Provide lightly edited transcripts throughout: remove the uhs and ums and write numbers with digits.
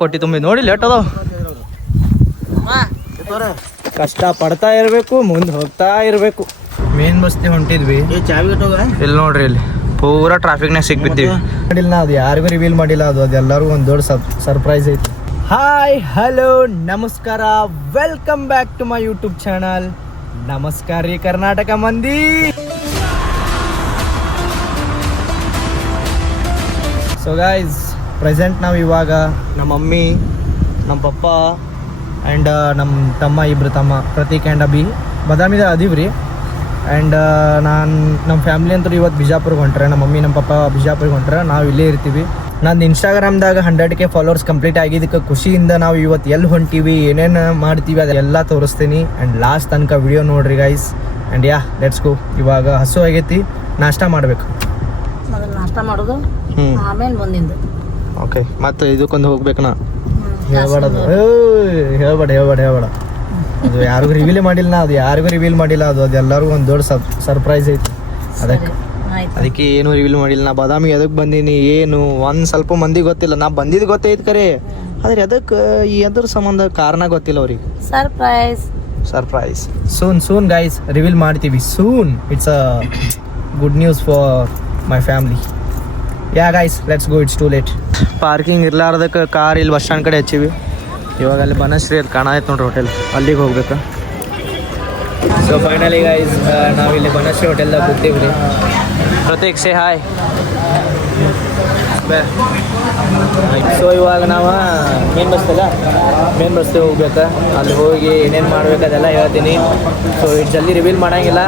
ಕೊಟ್ಟಿ ತುಂಬಿ ನೋಡಿ ಲೇಟ್ ಅದಾವ. ಕಷ್ಟ ಪಡ್ತಾ ಇರ್ಬೇಕು, ಮುಂದೆ ಹೋಗ್ತಾ ಇರ್ಬೇಕು. ಮೇನ್ ಬಸ್ತಿ ಹೊಂಟಿದ್ವಿ. ಇಲ್ಲಿ ನೋಡ್ರಿ, ಇಲ್ಲಿ ಪೂರಾ ಟ್ರಾಫಿಕ್ನಾಗ ಸಿಕ್ಬಿದ್ದೀವಿ. ಮಾಡಿಲ್ಲ ಅದು ಯಾರಿಗೂ ರಿವೀಲ್ ಮಾಡಿಲ್ಲ. ಅದು ಎಲ್ಲರಿಗೂ ಒಂದು ದೊಡ್ಡ ಸರ್ಪ್ರೈಸ್ ಐತಿ. ಹಾಯ್, ಹಲೋ, ನಮಸ್ಕಾರ, welcome back to my YouTube channel. ನಮಸ್ಕಾರ ರೀ ಕರ್ನಾಟಕ ಮಂದಿ. ಸೊ ಗೈಸ್, ಪ್ರೆಸೆಂಟ್ ನಾವು ಇವಾಗ ನಮ್ಮ ಮಮ್ಮಿ, ನಮ್ಮ ಪಪ್ಪ ಆ್ಯಂಡ್ ನಮ್ಮ ತಮ್ಮ, ಇಬ್ಬರು ತಮ್ಮ ಪ್ರತೀಕ್ ಆ್ಯಂಡ್ ಅಭಿ ಬದಾಮಿದ ಅದೀವಿ ರೀ. ಆ್ಯಂಡ್ ನಮ್ಮ ಫ್ಯಾಮ್ಲಿ ಅಂತೂ ಇವತ್ತು ಬಿಜಾಪುರ್ಗೆ ಹೊಂಟ್ರೆ. ನಮ್ಮ ಮಮ್ಮಿ ನಮ್ಮ ಪಪ್ಪ ಬಿಜಾಪುರ್ಗೆ ಹೊಂಟ್ರೆ, ನಾವು ಇಲ್ಲೇ ಇರ್ತೀವಿ. ನಂದು ಇನ್ಸ್ಟಾಗ್ರಾಮ್ದಾಗ 100K ಫಾಲೋವರ್ಸ್ ಕಂಪ್ಲೀಟ್ ಆಗಿದ್ದಕ್ಕೆ ಖುಷಿಯಿಂದ ನಾವು ಇವತ್ತು ಎಲ್ಲಿ ಹೊಂಟೀವಿ, ಏನೇನು ಮಾಡ್ತೀವಿ ಅದೆಲ್ಲ ತೋರಿಸ್ತೀನಿ. ಆ್ಯಂಡ್ ಲಾಸ್ಟ್ ತನಕ ವಿಡಿಯೋ ನೋಡ್ರಿ ಗೈಸ್. And let's go. ಇವಾಗ ಹಸು ಆಗೈತಿ, ನಾಷ್ಟ ಮಾಡಬೇಕು. ನಾಷ್ಟ ಮಾಡೋದು, ಆಮೇಲೆ ಮುಂದಿಂದು. ಓಕೆ, ಮತ್ತೆ ಇದಕ್ಕೊಂದು ಹೋಗ್ಬೇಕು. ನಾ ಹೇಳ್ಬೇಡದು, ಹೇಳ್ಬೇಡ. ಅದು ಯಾರಿಗೂ ರಿವೀಲ್ ಮಾಡಿಲ್ಲ. ಅದು ಅದೆಲ್ಲರಿಗೂ ಒಂದು ದೊಡ್ಡ ಸರ್ಪ್ರೈಸ್ ಐತಿ. ಅದಕ್ಕೆ ಏನು ರಿವೀಲ್ ಮಾಡಿಲ್ಲ. ನಾ ಬಾದಾಮಿ ಎದಕ್ಕೆ ಬಂದೀನಿ, ಏನು ಒಂದು ಸ್ವಲ್ಪ ಮಂದಿ ಗೊತ್ತಿಲ್ಲ. ನಾ ಬಂದಿದ್ದು ಗೊತ್ತೈತಿ ಕರೆ, ಆದ್ರೆ ಅದಕ್ಕೆ ಎದ್ರ ಸಂಬಂಧ ಕಾರಣ ಗೊತ್ತಿಲ್ಲ ಅವ್ರಿಗೆ. ಸರ್ಪ್ರೈಸ್ ಸೂನ್ ಗೈಸ್, ರಿವೀಲ್ ಮಾಡ್ತೀವಿ ಸೂನ್. It's a good news for my family. Yeah guys, let's go. It's too late. Parking ಇರ್ಲಾರ್ದಕ್ಕೆ ಕಾರ್ ಇಲ್ಲಿ ಬಸ್ ಸ್ಟ್ಯಾಂಡ್ ಕಡೆ ಹಚ್ಚಿವಿ. ಇವಾಗ ಅಲ್ಲಿ ಬನಶ್ರೀ ಅಲ್ಲಿ ಕಾಣಾಯ್ತು ನೋಡ್ರಿ ಹೋಟೆಲ್, ಅಲ್ಲಿಗೆ ಹೋಗ್ಬೇಕು. ಸೊ ಫೈನಲಿ ಗೈಸ್, ನಾವಿಲ್ಲಿ ಬನಶ್ರೀ ಹೋಟೆಲ್ದಾಗ ಕೂತೀವಿ ರೀ. Prateek say hi. ಸೊ ಇವಾಗ ನಾವು ಮೇನ್ ಬಸ್ತಿ ಹೋಗ್ಬೇಕು. ಅಲ್ಲಿ ಹೋಗಿ ಏನೇನು ಮಾಡ್ಬೇಕು ಅದೆಲ್ಲ ಹೇಳ್ತೀನಿ. ಸೊ ಇಟ್ಟು ಜಲ್ದಿ ರಿವೀಲ್ ಮಾಡೋಂಗಿಲ್ಲ,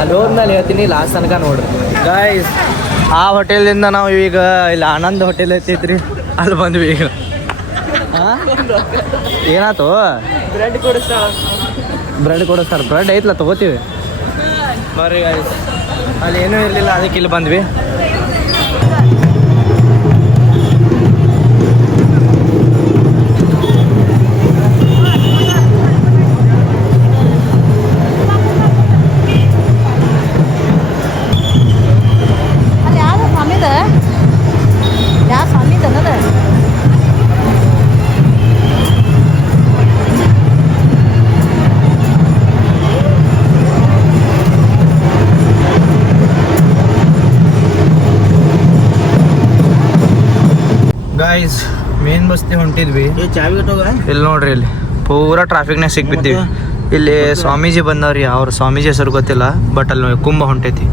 ಅಲ್ಲಿ ಹೋದ್ಮೇಲೆ ಹೇಳ್ತೀನಿ. ಲಾಸ್ಟ್ ತನಕ ನೋಡ್ರಿ ಗೈಸ್. ಆ ಹೋಟೆಲಿಂದ ನಾವು ಈಗ ಇಲ್ಲಿ ಆನಂದ್ ಹೋಟೆಲ್ ಐತೈತ್ರಿ, ಅಲ್ಲಿ ಬಂದ್ವಿ ಈಗ. ಏನಾಯ್ತು? ಬ್ರೆಡ್ ಕೊಡಿಸ್ತಾರ. ಬ್ರೆಡ್ ಐತ್ಲ, ತಗೋತೀವಿ ಬರ್ರಿ ಗೈಸ್. ಅಲ್ಲಿ ಏನೂ ಇರಲಿಲ್ಲ, ಅದಕ್ಕೆ ಇಲ್ಲಿ ಬಂದ್ವಿ. ಗೈಸ್, ಮೇನ್ ಬಸ್ತಿ ಹೊಂಟಿದ್ವಿ. ಇಲ್ಲಿ ನೋಡ್ರಿ, ಇಲ್ಲಿ ಪೂರಾ ಟ್ರಾಫಿಕ್ನಾಗ ಸಿಕ್ಬಿದ್ದೀವಿ. ಇಲ್ಲಿ ಸ್ವಾಮೀಜಿ ಬಂದವ್ರಿ, ಅವ್ರ ಸ್ವಾಮೀಜಿ ಹೆಸರು ಗೊತ್ತಿಲ್ಲ, ಬಟ್ ಅಲ್ಲಿ ಕುಂಭ ಹೊಂಟೈತಿ.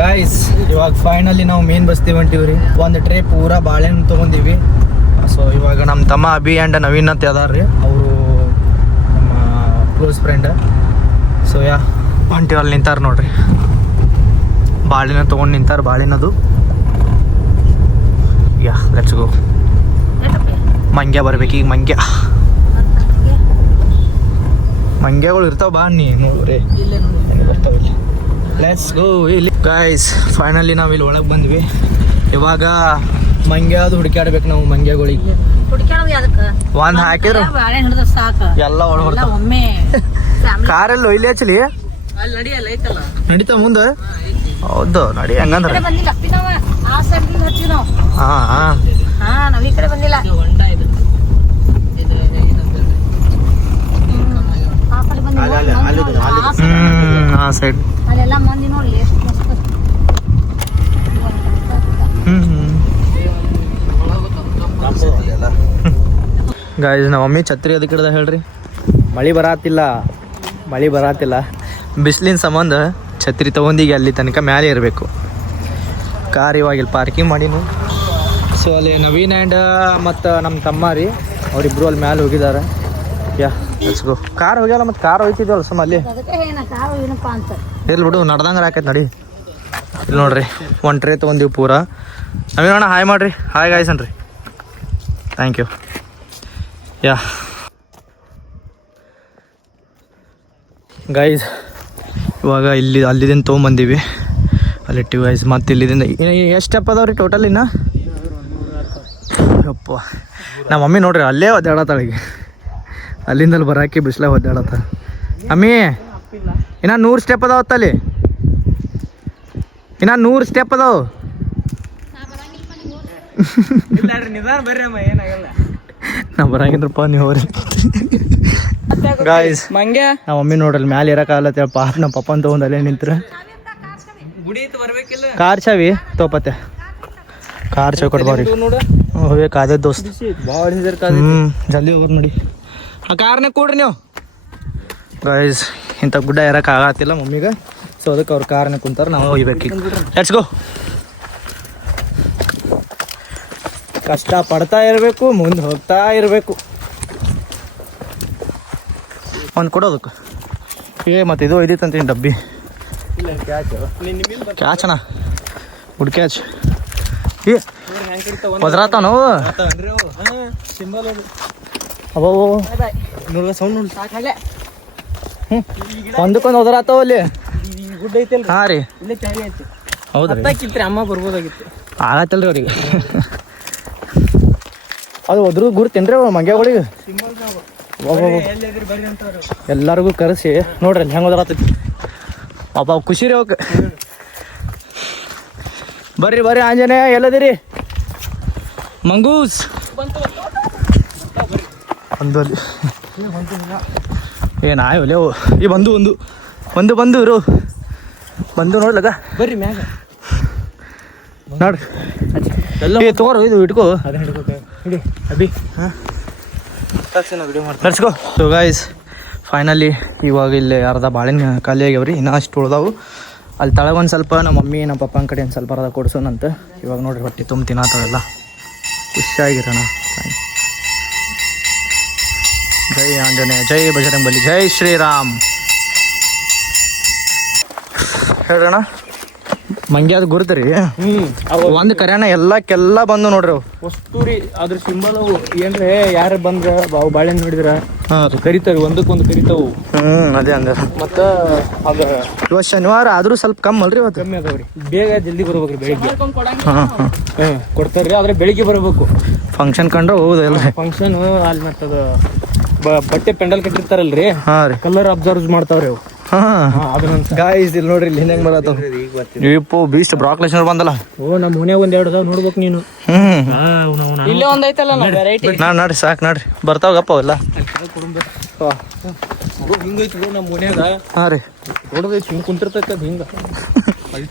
ಗೈಸ್, ಇವಾಗ ಫೈನಲಿ ನಾವು ಮೇನ್ ಬಸ್ತಿ ಹೊಂಟಿವ್ರಿ. ಒಂದು ಟ್ರೇ ಪೂರಾ ಬಾಳೆಹಣ್ಣು ತೊಗೊಂಡಿವಿ. ಸೊ ಇವಾಗ ನಮ್ಮ ತಮ್ಮ ಅಭಿ ಆ್ಯಂಡ್ ನವೀನ್ ಅಂತ ಅದಾರ್ರಿ, ಅವರು ನಮ್ಮ ಕ್ಲೋಸ್ ಫ್ರೆಂಡ್. ಸೊ ಹೊಂಟಿವಿ. ಅಲ್ಲಿ ನಿಂತಾರ ನೋಡ್ರಿ, ಬಾಳೆಹಣ್ಣು ತೊಗೊಂಡು ನಿಂತಾರ. ಬಾಳೆಹಣ್ಣದು ಲೆಟ್ಸ್ ಗೋ. ಮಂಗ್ಯ ಬರ್ಬೇಕು ಈಗ. ಮಂಗ್ಯಗಳು ಇರ್ತಾವ, ಬಾ ನೀ ನೋಡ್ರಿ ಬರ್ತಾವ ಇಲ್ಲಿ. Let's go. ಇಲ್ಲಿ ಗೈಸ್, ಫೈನಲಿ ನಾವು ಇಲ್ಲಿ ಒಳಗೆ ಬಂದ್ವಿ. ಇವಾಗ ಮಂಗ್ಯದು ಹುಡುಕಾಡ್ಬೇಕು ನಾವು. ಮಂಗ್ಯಗಳಿಗೆ ಒಂದು ಹಾಕಿದ್ರು ಎಲ್ಲ ಒಳಗೆ ಬರ್ತಾವ. ಕಾರಲ್ಲಿ ಒಯ್ಲಿ ಹಚ್ಚಲಿ ನಡೀತಾವ ಮುಂದೆ. ಹೌದು, ನಡಿ ಹಂಗಂದ್ರೆ. ಸೈಡ್ ಗಾಯ್ಸ್, ನಮ್ಮ ಮಮ್ಮಿ ಛತ್ರಿ ಅದಕ್ಕೆ ಹಿಡ್ದ ಹೇಳ್ರಿ. ಮಳೆ ಬರಾತಿಲ್ಲ. ಬಿಸಿಲಿನ ಸಂಬಂಧ ಛತ್ರಿ ತೊಗೊಂಡೀಗ ಅಲ್ಲಿ ತನಕ ಮ್ಯಾಲೆ ಇರಬೇಕು. ಕಾರ್ ಇವಾಗ ಇಲ್ಲಿ ಪಾರ್ಕಿಂಗ್ ಮಾಡೀನಿ. ಸೊ ಅಲ್ಲಿ ನವೀನ್ ಆ್ಯಂಡ್ ಮತ್ತು ನಮ್ಮ ತಮ್ಮ ರೀ, ಅವರಿಬ್ಬರು ಅಲ್ಲಿ ಮ್ಯಾಲೆ ಹೋಗಿದ್ದಾರೆ. Let's go. ಕಾರ್ ಹೋಗ್ಯಲ್ಲ, ಮತ್ತು ಕಾರ್ ಹೋಗ್ತಿದ್ವಲ್ಲ ಸಮ ಅಲ್ಲಿ. ಇರ್ಲಿ ಬಿಡು, ನಡ್ದಂಗೆ ಹಾಕೈತೆ ನಡಿ. ಇಲ್ಲಿ ನೋಡ್ರಿ, ಒಂದು ಟ್ರೇ ತೊಗೊಂಡಿವಿ ಪೂರಾ. ನವೀನ್ ಅಣ್ಣ ಹಾಯ್ ಮಾಡಿರಿ. ಹಾಯ್ ಗಾಯ್ಸ್ ಅನ್ರಿ. Thank you. ಗೈಸ್, ಇವಾಗ ಅಲ್ಲಿದಿಂದ ತೊಗೊಂಬಂದೀವಿ, ಅಲ್ಲಿಟ್ಟಿವಿ ಗೈಸ್. ಮತ್ತು ಇಲ್ಲಿದಿಂದ ಎಷ್ಟು ಸ್ಟೆಪ್ ಅದಾವ ರೀ ಟೋಟಲ್? ಇನ್ನು ಅಪ್ಪ, ನಮ್ಮ ಮಮ್ಮಿ ನೋಡ್ರಿ ಅಲ್ಲೇ ಒದ್ದಾಡತ್ತಾಳಿಗೆ. ಅಲ್ಲಿಂದಲ್ಲಿ ಬರಾಕಿ ಬಿಸ್ಲಾಗ ಒದ್ದಾಡತ್ತ. ಅಮ್ಮಿ, ಇನ್ನು 100 ಸ್ಟೆಪ್ ಅದಾವತ್ತಲ್ಲಿ. ಇನ್ನು 100 ಸ್ಟೆಪ್ ಅದಾವ. ನಾ ಬರಂಗಿದ್ರಪ್ಪ ನೀವು ಅವ್ರಿ ಗಾಯ್ಸ್ ಮಂಗ್ಯ ನಮ್ಮ ಮಮ್ಮಿ ನೋಡ್ರಿ ಮ್ಯಾಲೆ ಇರಕ್ಕಾಗಲ್ಲ ಪಾಪ ನಮ್ಮ ಪಪ್ಪನ ತೊಗೊಂಡಲ್ಲೇ ನಿಂತ್ರ ಕಾರ್ ಚಾವಿ ತೋಪತ್ತೆ ಕಾರ್ ಚಾವಿ ಕೊಡ್ಬಾರಿ ಹೋಗ್ಬೇಕು ಕಾದೇ ದೋಸ್ತ್ ಜಲ್ದಿ ಹೋಗ್ರಿ ನೋಡಿ ಆ ಕಾರ್ನೇ ಕೊಡ್ರಿ ನೀವು ಗಾಯ್ಸ್ ಇಂಥ ಗುಡ್ಡ ಇರಕ್ಕೆ ಆಗತ್ತಿಲ್ಲ ಮಮ್ಮಿಗೆ ಸೊ ಅದಕ್ಕೆ ಅವ್ರ ಕಾರ್ನೇ ಕುಂತಾರ ನಾವು ಹೋಗ್ಬೇಕು ಈಗ ಲೆಟ್ಸ್ ಗೋ ಕಷ್ಟ ಪಡ್ತಾ ಇರಬೇಕು ಮುಂದೆ ಹೋಗ್ತಾ ಇರಬೇಕು ಒಂದು ಕೊಡೋದಕ್ಕೆ ಮತ್ತೆ ಇದು ಒಯ್ದಿತ್ತಂತೀನಿ ಡಬ್ಬಿ ಕ್ಯಾಚಣ ಗುಡ್ ಕ್ಯಾಚ್ ಒದ್ರಾತಾವ ನಾವು ಅಬೋ ಸೌಂಡ್ ನೋಡಿ ಒಂದಕ್ಕೊಂದು ಒದರಾತಾವ ಅಲ್ಲಿ ಗುಡ್ ಐತಲ್ ಹಾಂ ರೀ ಹೌದ್ರಿ ಅಮ್ಮ ಬರ್ಬೋದಾಗಿತ್ತು ಆಗತ್ತಲ್ರಿ ಅವ್ರಿಗೆ ಅದು ಒದ್ರ ಗುರ್ತೇನ್ರಿ ಮಂಗ್ಯಾಗಳಿಗೆ ಎಲ್ಲರಿಗೂ ಕರೆಸಿ ನೋಡ್ರಿ ಹೆಂಗೆ ಹೋದ್ರಾತೈತಿ ಪಾಪ ಖುಷಿ ರೀ ಅವಕ್ಕೆ ಬರ್ರಿ ಬರ್ರಿ ಆಂಜನೇಯ ಎಲ್ಲದಿರಿ ಮಂಗೂಸ್ ಬಂದಲ್ಲಿ ಏನಾಯ್ ಈ ಬಂದು ಇರು ಬಂದು ನೋಡ್ಲಗ ಬರ್ರಿ ಮ್ಯಾಗ ನೋಡ್ರಿ ಎಲ್ಲ ತಗೋರು ಇದು ಇಟ್ಕೋ ಹಿಡಿ ಅಭಿ ನಡ್ಸ್ಕೋ ಸೊ ಗೈಸ್ ಫೈನಲಿ ಇವಾಗ ಇಲ್ಲಿ ಅರ್ಧ ಬಾಳೆಹಣ್ಣು ಖಾಲಿ ಆಗ್ಯಾವ್ರಿ ಇನ್ನೂ ಅಷ್ಟು ಉಳ್ದಾವು ಅಲ್ಲಿ ತಳಗ ಒಂದು ಸ್ವಲ್ಪ ನಮ್ಮ ಮಮ್ಮಿ ನಮ್ಮ ಪಪ್ಪನ ಕಡೆ ಒಂದು ಸ್ವಲ್ಪ ಅರ್ಧ ಕೊಡ್ಸೋಣಂತ ಇವಾಗ ನೋಡ್ರಿ ಹೊಟ್ಟೆ ತುಂಬ ತಿನ್ನತ್ತಾವೆಲ್ಲ ಖುಷಿಯಾಗಿರೋಣ ಜೈ ಆಂಜನೇಯ ಜೈ ಬಜರಂಗಬಲಿ ಜೈ ಶ್ರೀರಾಮ್ ಹೇಳೋಣ ಮಂಗ್ಯಾದ ಗುರುತ್ರಿ ಒಂದು ಕರ್ಯಾಣ ಎಲ್ಲಕ್ಕೆಲ್ಲ ಬಂದು ನೋಡ್ರಿ ಅವು ವಸ್ತೂರಿ ಅದ್ರ ಸಿಂಬಲ್ ಅವು ಏನ್ರೆ ಯಾರು ಬಂದ್ರ ಅವು ಬಾಳೆಹಣ್ಣು ನೋಡಿದ್ರ ಕರಿತಾವೆ ಒಂದಕ್ಕೊಂದು ಕರಿತಾವು ಅದೇ ಅಂದ ಮತ್ತ ಅದ ಇವತ್ತು ಶನಿವಾರ ಆದ್ರೂ ಸ್ವಲ್ಪ ಕಮ್ಮಿ ಅಲ್ರಿ ಇವತ್ತು ಕಮ್ಮಿ ಅದಾವ್ರಿ ಬೇಗ ಜಲ್ದಿ ಬರ್ಬೇಕ್ರಿ ಬೆಳಿಗ್ಗೆ ಹಾಂ ಕೊಡ್ತಾರ್ರಿ ಆದ್ರೆ ಬೆಳಿಗ್ಗೆ ಬರಬೇಕು ಫಂಕ್ಷನ್ ಕಂಡ್ರೆ ಹೋಗುದಲ್ಲ ಫಂಕ್ಷನ್ ಅಲ್ಲಿ ಮತ್ತದ ಬಟ್ಟೆ ಪೆಂಡಲ್ ಕಟ್ಟಿರ್ತಾರಲ್ರಿ ಹಾಂ ರೀ ಕಲರ್ ಅಬ್ಸರ್ವ್ ಮಾಡ್ತಾವ್ರಿ ಅವು ಅದನ್ನ ಗಾಯ್ಸ್ ಇಲ್ಲಿ ನೋಡ್ರಿ ಇಲ್ಲಿ ಹೆಂಗ್ ಬರತ್ತವ ಇಪ್ಪು ಬೀಸ್ಟ್ ಬ್ರಾಕ್ಲೇಶನ್ ಬಂದಲ್ಲ ಓ ನಮ್ಮ ಮನ್ಯಾಗ ಒಂದೆರಡು ಅದಾವ ನೋಡ್ಬೇಕು ನೀನು ಇಲ್ಲೇ ಒಂದ್ ಐತಲ್ಲ ವೆರೈಟಿ ನೋಡ್ರಿ ಸಾಕು ನೋಡ್ರಿ ಬರ್ತಾವಪ್ಪ ಅವೆಲ್ಲ ಹಿಂಗೈತಿ ನಮ್ಮ ಮನ್ಯಾಗ ಹಾಂ ರೀ ಹೊಡೆದೈತಿ ಹಿಂಗೆ ಕುಂತಿರ್ತೈತೆ ಅದು ಹಿಂಗ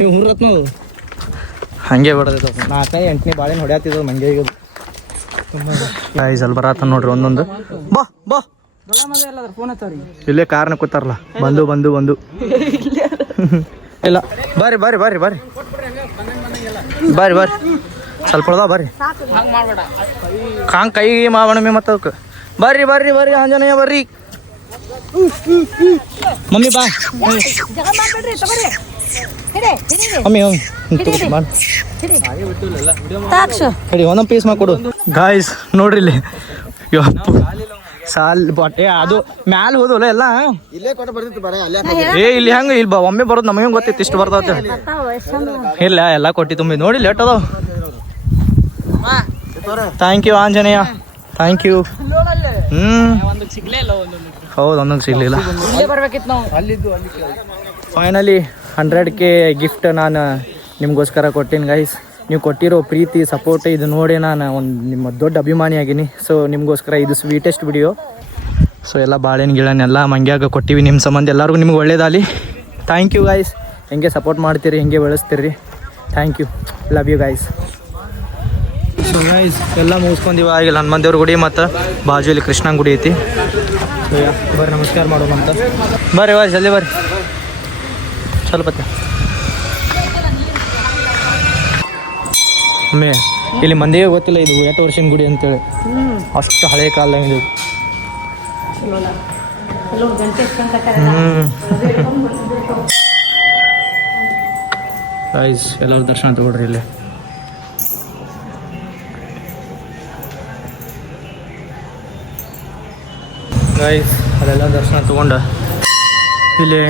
ನೀವು ಹುರ್ರತ್ ನಾವು ಹಂಗೆ ಬಿಡದೈತೆ 4ನೇ 8ನೇ ಬಾಳೆಹಣ್ಣು ಹೊಡ್ಯಾತಿದ್ವು ಮಂಗೆ ಈಗ ಗಾಯ್ಸ್ ಅಲ್ಲಿ ಬರತ್ತ ನೋಡ್ರಿ ಒಂದೊಂದು ಬಾ ಬಾ ಇಲ್ಲೇ ಕಾರ್ನ ಕೂತಾರಲ್ಲ ಬಂದು ಇಲ್ಲ ಬರ್ರಿ ಬರ್ರಿ ಬರ್ರಿ ಬರ್ರಿ ಬರ್ರಿ ಬರ್ರಿ ಸ್ವಲ್ಪ ಹೊಳ್ದಾವ ಬರ್ರಿ ಕಾಂಗ್ ಕೈ ಮಾಡೋಣ ಮತ್ತೆ ಅವಕ್ಕೆ ಬರ್ರಿ ಬರ್ರಿ ಬರ್ರಿ ಆಂಜನೇಯ ಬರ್ರಿ ಮಮ್ಮಿ ಬಾ ಮಮ್ಮಿ ಹೇಳಿ ಒಂದೊಂದು ಪೀಸ್ ಮಾಡ್ಕೊಡು ಗಾಯ್ಸ್ ನೋಡ್ರಿ ಇಲ್ಲಿ ಸಾಲ್ ಬಟ್ಟೆ ಅದು ಮ್ಯಾಲ ಹೋದಲ್ಲ ಎಲ್ಲ ಇಲ್ಲಿ ಹೆಂಗ ಇಲ್ಲಿ ಒಮ್ಮೆ ಬರೋದು ನಮಗೆ ಗೊತ್ತೈತಿ ಇಷ್ಟು ಬರ್ತಾವ ಇಲ್ಲ ಎಲ್ಲ ಕೊಟ್ಟಿ ತುಂಬಿ ನೋಡಿ ಲೇಟ್ ಅದಾವ thank you Anjaneya thank you ಹೌದು ಒಂದೊಂದು ಸಿಗ್ಲಿಲ್ಲ ಫೈನಲಿ 100K ಗಿಫ್ಟ್ ನಾನು ನಿಮ್ಗೋಸ್ಕರ ಕೊಟ್ಟೀನಿ ಗೈಸ್ ನೀವು ಕೊಟ್ಟಿರೋ ಪ್ರೀತಿ ಸಪೋರ್ಟ್ ಇದು ನೋಡಿ ನಾನು ಒಂದು ನಿಮ್ಮ ದೊಡ್ಡ ಅಭಿಮಾನಿ ಆಗೀನಿ ಸೊ ನಿಮಗೋಸ್ಕರ ಇದು ಸ್ವೀಟೆಸ್ಟ್ ವಿಡಿಯೋ ಸೊ ಎಲ್ಲ ಬಾಳೆಹಣ್ಣು ಗಿಳೆನೆಲ್ಲ ಮಂಗ್ಯಾಗ ಕೊಟ್ಟಿವಿ ನಿಮ್ಮ ಸಂಬಂಧ ಎಲ್ಲರಿಗೂ ನಿಮ್ಗೆ ಒಳ್ಳೇದಾಗಲಿ ಥ್ಯಾಂಕ್ ಯು ಗೈಸ್ ಹೆಂಗೆ ಸಪೋರ್ಟ್ ಮಾಡ್ತೀರಿ ಹೆಂಗೆ ಬೆಳೆಸ್ತೀರಿ thank you love you guys so guys ಎಲ್ಲ ಮುಗಿಸ್ಕೊಂಡಿವ ಆಗಿಲ್ಲ ಹನುಮಂತ ದೇವ್ರ ಗುಡಿ ಮತ್ತು ಬಾಜುಲಿ ಕೃಷ್ಣನ ಗುಡಿ ಐತಿ ಬರ್ರಿ ನಮಸ್ಕಾರ ಮಾಡೋಣ ಅಂತ ಬರ್ರಿ ಬರ್ರಿ ಜಲ್ದಿ ಬರ್ರಿ ಸ್ವಲ್ಪ ಒಮ್ಮೆ ಇಲ್ಲಿ ಮಂದಿಗೆ ಗೊತ್ತಿಲ್ಲ ಇದು 8 ವರ್ಷದ ಗುಡಿ ಅಂತೇಳಿ ಅಷ್ಟು ಹಳೆ ಕಾಲದಾಗ ಇದು ಗೈಸ್ ಎಲ್ಲರೂ ದರ್ಶನ ತಗೊಳ್ರಿ ಇಲ್ಲಿ ಗೈಸ್ ಅಲ್ಲೆಲ್ಲ ದರ್ಶನ ತಗೊಂಡು ಇಲ್ಲಿ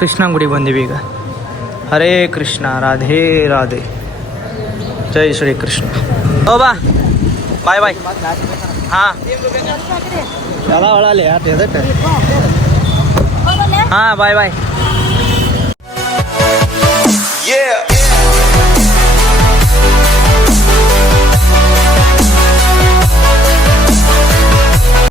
ಕೃಷ್ಣನ ಗುಡಿ ಬಂದೀವಿ ಈಗ ಹರೇ ಕೃಷ್ಣ ರಾಧೇ ರಾಧೆ ಜೈ ಶ್ರೀ ಕೃಷ್ಣ ಓ ಬಾ ಬಾಯ್ ಬಾಯ್ ಹಾಂ ಎಲ್ಲ ಒಳಲಿ ಯಾಕೆ ಎದಕ್ಕೆ ಹಾಂ ಬಾಯ್ ಬಾಯ್